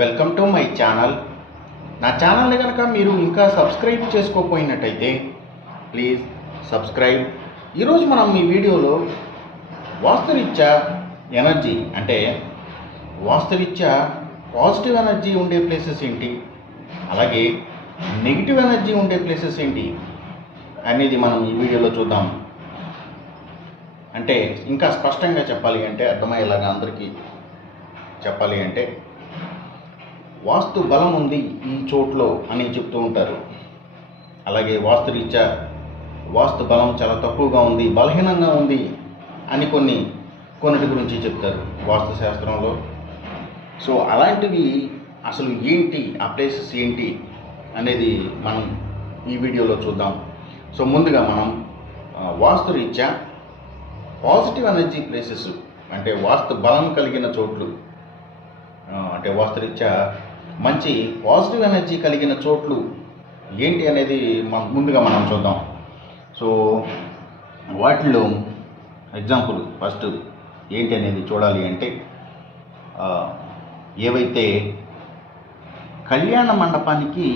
Welcome to my channel. నా ఛానల్ని కనుక మీరు ఇంకా సబ్స్క్రైబ్ చేసుకోకపోయినట్టయితే ప్లీజ్ సబ్స్క్రైబ్. ఈరోజు మనం ఈ వీడియోలో వాస్తురీత్యా ఎనర్జీ అంటే వాస్తురీత్యా పాజిటివ్ ఎనర్జీ ఉండే ప్లేసెస్ ఏంటి, అలాగే నెగిటివ్ ఎనర్జీ ఉండే ప్లేసెస్ ఏంటి అనేది మనం ఈ వీడియోలో చూద్దాం. అంటే ఇంకా స్పష్టంగా చెప్పాలి అంటే, అర్థమయ్యేలాగా అందరికీ చెప్పాలి అంటే, వాస్తు బలం ఉంది ఈ చోట్లో అని చెప్తూ ఉంటారు. అలాగే వాస్తురీత్యా వాస్తు బలం చాలా తక్కువగా ఉంది, బలహీనంగా ఉంది అని కొన్నిటి గురించి చెప్తారు వాస్తు శాస్త్రంలో. సో అలాంటివి అసలు ఏంటి, ఆ ప్లేసెస్ ఏంటి అనేది మనం ఈ వీడియోలో చూద్దాం. సో ముందుగా మనం వాస్తురీత్యా పాజిటివ్ ఎనర్జీ ప్లేసెస్ అంటే వాస్తు బలం కలిగిన చోట్లు, అంటే వాస్తురీత్యా మంచి పాజిటివ్ ఎనర్జీ కలిగిన చోట్లు ఏంటి అనేది ముందుగా మనం చూద్దాం. సో వాటిలో ఎగ్జాంపుల్ ఫస్ట్ ఏంటి అనేది చూడాలి అంటే, ఏవైతే కళ్యాణ మండపానికి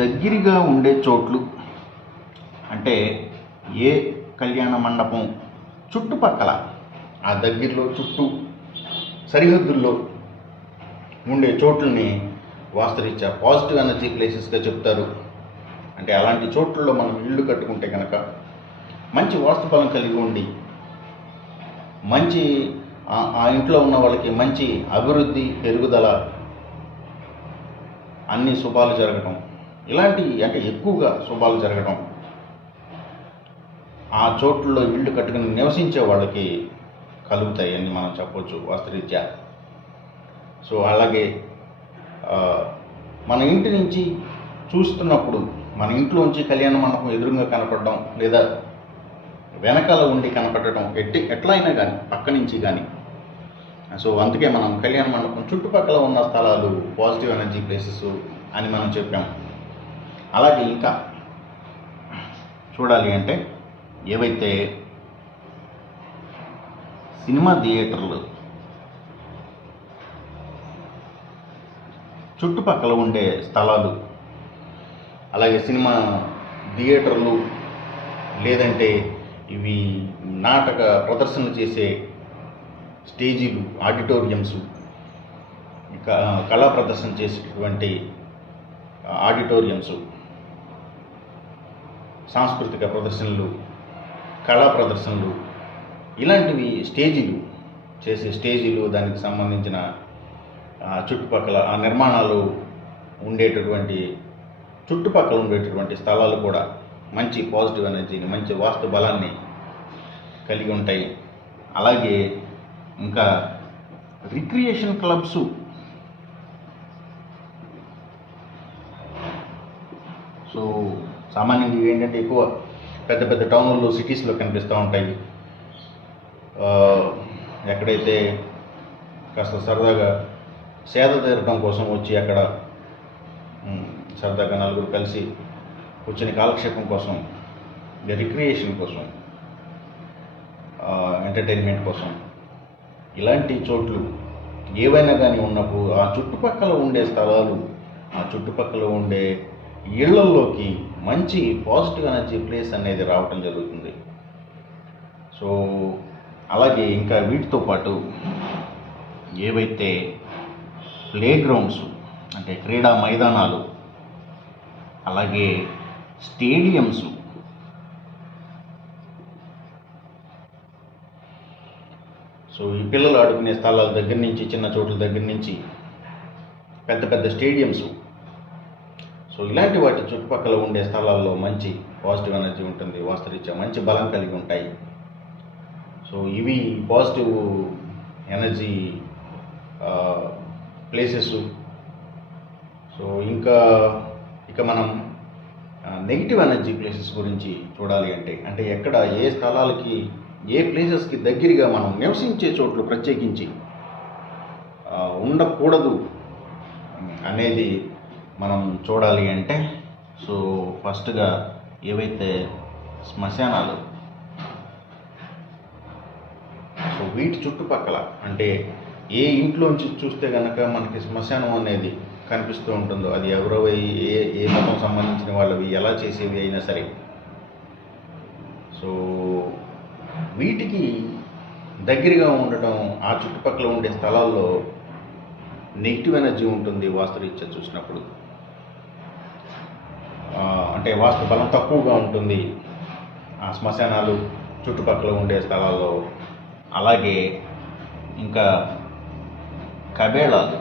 దగ్గరగా ఉండే చోట్లు, అంటే ఏ కళ్యాణ మండపం చుట్టుపక్కల ఆ దగ్గరలో చుట్టూ సరిహద్దుల్లో ఉండే చోట్లని వాస్తురీత్యా పాజిటివ్ ఎనర్జీ ప్లేసెస్గా చెప్తారు. అంటే అలాంటి చోట్లలో మనం ఇల్లు కట్టుకుంటే కనుక మంచి వాస్తుబలం కలిగి ఉండి మంచి ఆ ఇంట్లో ఉన్న వాళ్ళకి మంచి అభివృద్ధి, పెరుగుదల, అన్ని శుభాలు జరగటం, ఇలాంటి అంటే ఎక్కువగా శుభాలు జరగటం ఆ చోట్లలో ఇల్లు కట్టుకుని నివసించే వాళ్ళకి కలుగుతాయి అని మనం చెప్పవచ్చు వాస్తురీత్యా. సో అలాగే మన ఇంటి నుంచి చూస్తున్నప్పుడు మన ఇంట్లోంచి కళ్యాణ మండపం ఎదురుగా కనపడడం లేదా వెనకాల ఉండి కనపడటం ఎట్లా అయినా కానీ పక్క నుంచి కానీ, సో అందుకే మనం కళ్యాణ మండపం చుట్టుపక్కల ఉన్న స్థలాలు పాజిటివ్ ఎనర్జీ ప్లేసెస్ అని మనం చెప్పాం. అలాగే ఇంకా చూడాలి అంటే, ఏవైతే సినిమా థియేటర్లు చుట్టుపక్కల ఉండే స్థలాలు, అలాగే సినిమా థియేటర్లు, లేదంటే ఇవి నాటక ప్రదర్శనలు చేసే స్టేజీలు, ఆడిటోరియంస్, కళా ప్రదర్శన చేసేటువంటి ఆడిటోరియంస్, సాంస్కృతిక ప్రదర్శనలు, కళా ప్రదర్శనలు, ఇలాంటివి స్టేజీలు దానికి సంబంధించిన చుట్టుపక్కల ఆ నిర్మాణాలు చుట్టుపక్కల ఉండేటటువంటి స్థలాలు కూడా మంచి పాజిటివ్ ఎనర్జీని, మంచి వాస్తు బలాన్ని కలిగి ఉంటాయి. అలాగే ఇంకా రిక్రియేషన్ క్లబ్స్, సో సామాన్యంగా ఇవి ఏంటంటే ఎక్కువ పెద్ద పెద్ద టౌన్లలో, సిటీస్లో కనిపిస్తూ ఉంటాయి. ఎక్కడైతే కాస్త సరదాగా సేద తీరడం కోసం వచ్చి అక్కడ సరదాగా నలుగురు కలిసి కూర్చొని కాలక్షేపం కోసం, రిక్రియేషన్ కోసం, ఎంటర్టైన్మెంట్ కోసం, ఇలాంటి చోట్లు ఏవైనా కానీ ఉన్నప్పుడు ఆ చుట్టుపక్కల ఉండే స్థలాలు, ఆ చుట్టుపక్కల ఉండే ఇళ్లల్లోకి మంచి పాజిటివ్ ఎనర్జీ ప్లేస్ అనేది రావటం జరుగుతుంది. సో అలాగే ఇంకా వీటితో పాటు ఏవైతే ప్లే గ్రౌండ్స్ అంటే క్రీడా మైదానాలు, అలాగే స్టేడియంస్, సో ఈ పిల్లలు ఆడుకునే స్థలాల దగ్గర నుంచి, చిన్న చోట్ల దగ్గర నుంచి పెద్ద పెద్ద స్టేడియంస్, సో ఇలాంటి వాటి చుట్టుపక్కల ఉండే స్థలాల్లో మంచి పాజిటివ్ ఎనర్జీ ఉంటుంది, వాస్తురీత్యా మంచి బలం కలిగి ఉంటాయి. సో ఇవి పాజిటివ్ ఎనర్జీ ప్లేసెస్. సో ఇక మనం నెగిటివ్ ఎనర్జీ ప్లేసెస్ గురించి చూడాలి అంటే ఎక్కడ ఏ స్థలాలకి, ఏ ప్లేసెస్కి దగ్గరగా మనం నివసించే చోట్లు ప్రత్యేకించి ఉండకూడదు అనేది మనం చూడాలి అంటే, సో ఫస్ట్గా ఏవైతే శ్మశానాలు, సో వీటి చుట్టుపక్కల అంటే ఏ ఇంట్లోంచి చూస్తే కనుక మనకి శ్మశానం అనేది కనిపిస్తూ ఉంటుందో, అది ఎవరో ఏ ఏ మతం సంబంధించిన వాళ్ళవి ఎలా చేసేవి అయినా సరే. సో వీటికి దగ్గరగా ఉండటం, ఆ చుట్టుపక్కల ఉండే స్థలాల్లో నెగిటివ్ ఎనర్జీ ఉంటుంది వాస్తురీత్యా చూసినప్పుడు. అంటే వాస్తు బలం తక్కువగా ఉంటుంది ఆ శ్మశానాలు చుట్టుపక్కల ఉండే స్థలాల్లో. అలాగే ఇంకా కబేళాలు,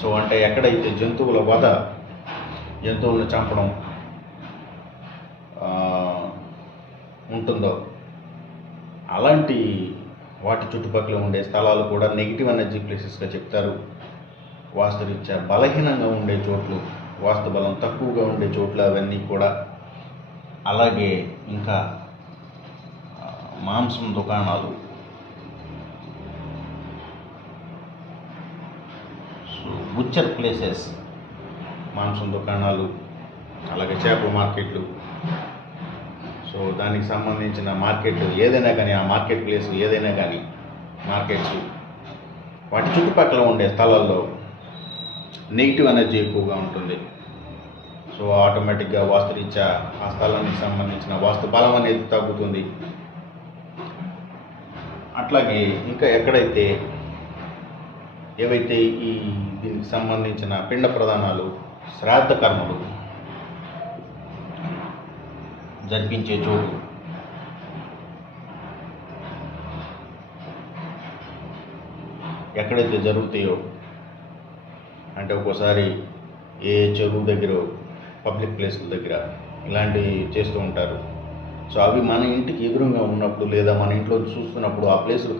సో అంటే ఎక్కడైతే జంతువుల వధ, జంతువులను చంపడం ఉంటుందో అలాంటి వాటి చుట్టుపక్కల ఉండే స్థలాలు కూడా నెగిటివ్ ఎనర్జీ ప్లేసెస్గా చెప్తారు వాస్తురీత్యా. బలహీనంగా ఉండే చోట్లు, వాస్తు బలం తక్కువగా ఉండే చోట్లు అవన్నీ కూడా. అలాగే ఇంకా మాంసం దుకాణాలు, సో బుచ్చర్ ప్లేసెస్, మాంసం దుకాణాలు, అలాగే చేపల మార్కెట్లు. సో దానికి సంబంధించిన మార్కెట్ ఏదైనా కానీ, ఆ మార్కెట్ ప్లేస్ ఏదైనా కానీ, మార్కెట్స్ వాటి చుట్టుపక్కల ఉండే స్థలాల్లో నెగిటివ్ ఎనర్జీ ఎక్కువగా ఉంటుంది. సో ఆటోమేటిక్గా వాస్తురీత్యా ఆ స్థలానికి సంబంధించిన వాస్తు బలం అనేది తగ్గుతుంది. అట్లాగే ఇంకా ఎక్కడైతే ఏవైతే ఈ దీనికి సంబంధించిన పిండ ప్రదానాలు, శ్రాద్ధ కర్మలు జరిపించే చోటు, ఎక్కడైతే జరుగుతాయో, అంటే ఒక్కోసారి ఏ చెరువు దగ్గర, పబ్లిక్ ప్లేస్ల దగ్గర ఇలాంటివి చేస్తూ ఉంటారు. సో అవి మన ఇంటికి ఎదురుగా ఉన్నప్పుడు లేదా మన ఇంట్లో చూస్తున్నప్పుడు ఆ ప్లేసులు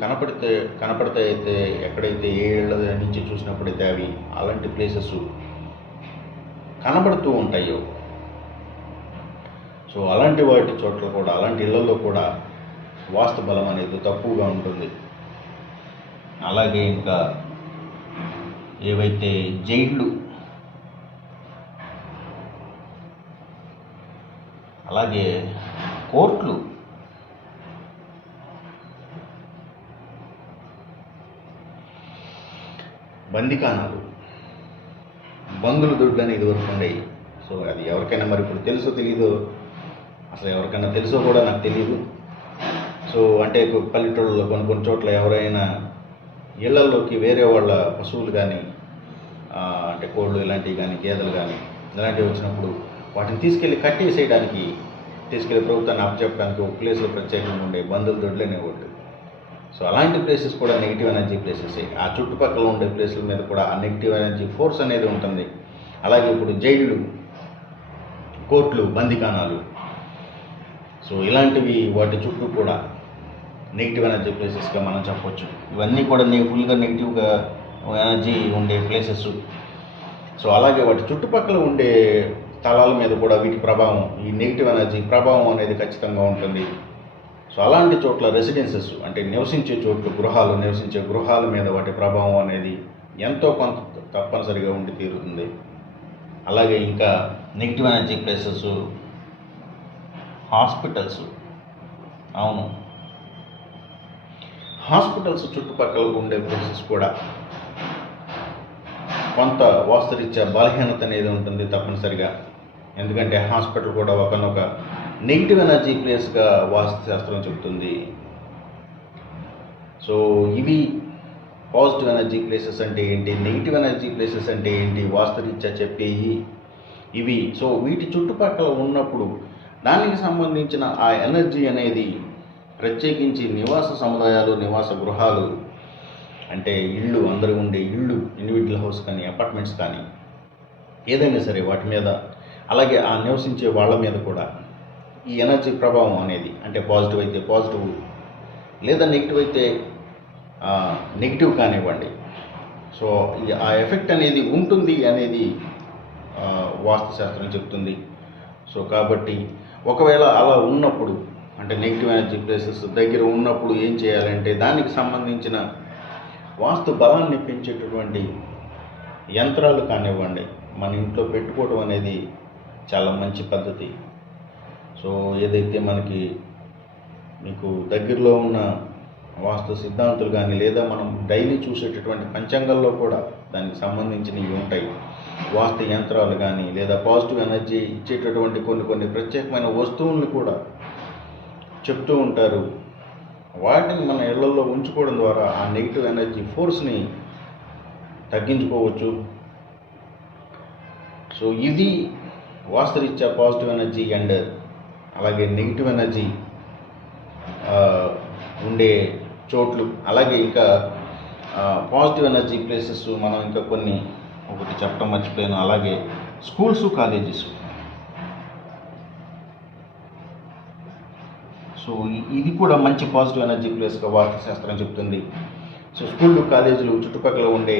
కనపడితే అయితే ఎక్కడైతే ఏ ఏళ్ళ నుంచి చూసినప్పుడైతే అవి అలాంటి ప్లేసెస్ కనబడుతూ ఉంటాయో, సో అలాంటి వాటి చోట్ల కూడా, అలాంటి ఇళ్లలో కూడా వాస్తు బలం అనేది తక్కువగా ఉంటుంది. అలాగే ఇంకా ఏవైతే జైళ్ళు, అలాగే కోర్టులు, బందికానాలు, బందుల దొడ్లు అనేది వరకు ఉండేవి. సో అది ఎవరికైనా మరి ఇప్పుడు తెలుసో తెలీదో, అసలు ఎవరికైనా తెలుసో కూడా నాకు తెలియదు. సో అంటే పల్లెటూళ్ళలో కొన్ని చోట్ల ఎవరైనా ఇళ్లలోకి వేరే వాళ్ళ పశువులు కానీ, అంటే కోళ్ళు ఇలాంటివి కానీ, గేదెలు కానీ ఇలాంటివి వచ్చినప్పుడు వాటిని తీసుకెళ్ళి కట్టేసేయడానికి, తీసుకెళ్ళి ప్రభుత్వాన్ని అప్పచెప్పడానికి ఒక ప్లేస్లో ప్రత్యేకంగా ఉండే బంధువుల దొడ్లు అనేవాళ్ళు. సో అలాంటి ప్లేసెస్ కూడా నెగిటివ్ ఎనర్జీ ప్లేసెసే. ఆ చుట్టుపక్కల ఉండే ప్లేసుల మీద కూడా ఆ నెగిటివ్ ఎనర్జీ ఫోర్స్ అనేది ఉంటుంది. అలాగే ఇప్పుడు జైళ్ళు, కోర్టులు, బందికానాలు, సో ఇలాంటివి వాటి చుట్టూ కూడా నెగిటివ్ ఎనర్జీ ప్లేసెస్గా మనం చెప్పవచ్చు. ఇవన్నీ కూడా ఫుల్గా నెగిటివ్గా ఎనర్జీ ఉండే ప్లేసెస్. సో అలాగే వాటి చుట్టుపక్కల ఉండే స్థలాల మీద కూడా వీటి ప్రభావం, ఈ నెగిటివ్ ఎనర్జీ ప్రభావం అనేది ఖచ్చితంగా ఉంటుంది. సో అలాంటి చోట్ల రెసిడెన్సెస్, అంటే నివసించే చోట్లు, నివసించే గృహాల మీద వాటి ప్రభావం అనేది ఎంతో కొంత తప్పనిసరిగా ఉండి తీరుతుంది. అలాగే ఇంకా నెగిటివ్ ఎనర్జీ ప్లేసెస్ హాస్పిటల్స్. అవును, హాస్పిటల్స్ చుట్టుపక్కల ఉండే ప్లేసెస్ కూడా కొంత వాస్తురీత్యా బలహీనత అనేది ఉంటుంది తప్పనిసరిగా. ఎందుకంటే హాస్పిటల్ కూడా ఒకనొక నెగిటివ్ ఎనర్జీ ప్లేస్గా వాస్తు శాస్త్రం చెబుతుంది. సో ఇవి పాజిటివ్ ఎనర్జీ ప్లేసెస్ అంటే ఏంటి, నెగిటివ్ ఎనర్జీ ప్లేసెస్ అంటే ఏంటి, వాస్తురీత్యా చెప్పేవి ఇవి. సో వీటి చుట్టుపక్కల ఉన్నప్పుడు దానికి సంబంధించిన ఆ ఎనర్జీ అనేది ప్రత్యేకించి నివాస సముదాయాలు, నివాస గృహాలు, అంటే ఇళ్ళు, అందరూ ఉండే ఇళ్ళు, ఇండివిజువల్ హౌస్ కానీ, అపార్ట్మెంట్స్ కానీ ఏదైనా సరే వాటి మీద, అలాగే ఆ నివసించే వాళ్ళ మీద కూడా ఈ ఎనర్జీ ప్రభావం అనేది, అంటే పాజిటివ్ అయితే పాజిటివ్, లేదా నెగిటివ్ అయితే నెగిటివ్ కానివ్వండి, సో ఆ ఎఫెక్ట్ అనేది ఉంటుంది అనేది వాస్తుశాస్త్రం చెప్తుంది. సో కాబట్టి ఒకవేళ అలా ఉన్నప్పుడు, అంటే నెగిటివ్ ఎనర్జీ ప్లేసెస్ దగ్గర ఉన్నప్పుడు ఏం చేయాలంటే, దానికి సంబంధించిన వాస్తు బలాన్ని పెంచేటటువంటి యంత్రాలు కానివ్వండి మన ఇంట్లో పెట్టుకోవడం అనేది చాలా మంచి పద్ధతి. సో ఏదైతే మీకు దగ్గరలో ఉన్న వాస్తు సిద్ధాంతులు కానీ లేదా మనం డైలీ చూసేటటువంటి పంచాంగాల్లో కూడా దానికి సంబంధించినవి ఉంటాయి. వాస్తు యంత్రాలు కానీ లేదా పాజిటివ్ ఎనర్జీ ఇచ్చేటటువంటి కొన్ని ప్రత్యేకమైన వస్తువులను కూడా చెప్తూ ఉంటారు. వాటిని మన ఇళ్లలో ఉంచుకోవడం ద్వారా ఆ నెగిటివ్ ఎనర్జీ ఫోర్స్ని తగ్గించుకోవచ్చు. సో ఇది వాస్తురీత్యా పాజిటివ్ ఎనర్జీ అండ్ అలాగే నెగిటివ్ ఎనర్జీ ఉండే చోట్లు, అలాగే ఇంకా పాజిటివ్ ఎనర్జీ ప్లేసెస్ మనం ఇంకా కొన్ని ఒకటి చెప్పడం మర్చిపోయాను. అలాగే స్కూల్స్, కాలేజెస్. సో ఇది కూడా మంచి పాజిటివ్ ఎనర్జీ ప్లేస్గా వాస్తుశాస్త్రం చెప్తుంది. సో స్కూళ్ళు, కాలేజీలు చుట్టుపక్కల ఉండే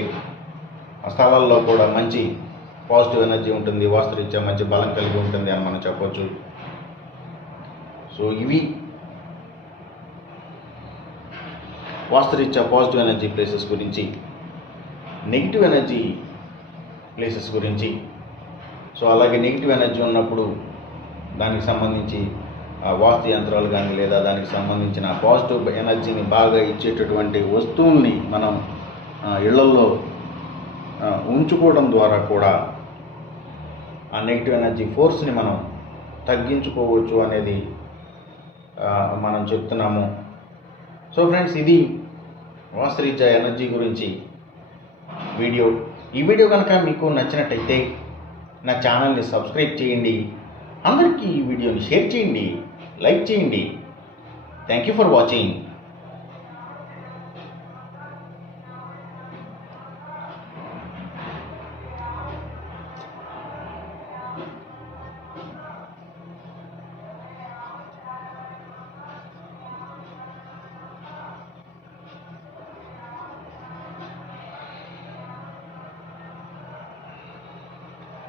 స్థలాల్లో కూడా మంచి పాజిటివ్ ఎనర్జీ ఉంటుంది, వాస్తురీత్యా మంచి బలం కలిగి ఉంటుంది అని మనం చెప్పవచ్చు. సో ఇవి వాస్తురీత్యా పాజిటివ్ ఎనర్జీ ప్లేసెస్ గురించి. నెగిటివ్ ఎనర్జీ ప్లేసెస్ గురించి, సో అలాగే నెగిటివ్ ఎనర్జీ ఉన్నప్పుడు దానికి సంబంధించి వాస్తు యంత్రాలు కానీ లేదా దానికి సంబంధించిన పాజిటివ్ ఎనర్జీని బాగా ఇచ్చేటటువంటి వస్తువుల్ని మనం ఇళ్లలో ఉంచుకోవడం ద్వారా కూడా ఆ నెగిటివ్ ఎనర్జీ ఫోర్స్ని మనం తగ్గించుకోవచ్చు అనేది మనం చెప్తున్నాము. సో ఫ్రెండ్స్, ఇది వాస్తురీత్యా ఎనర్జీ గురించి వీడియో. ఈ వీడియో కనుక మీకు నచ్చినట్టయితే నా ఛానల్ని సబ్స్క్రైబ్ చేయండి, అందరికీ ఈ వీడియోని షేర్ చేయండి, లైక్ చేయండి. Thank you for watching.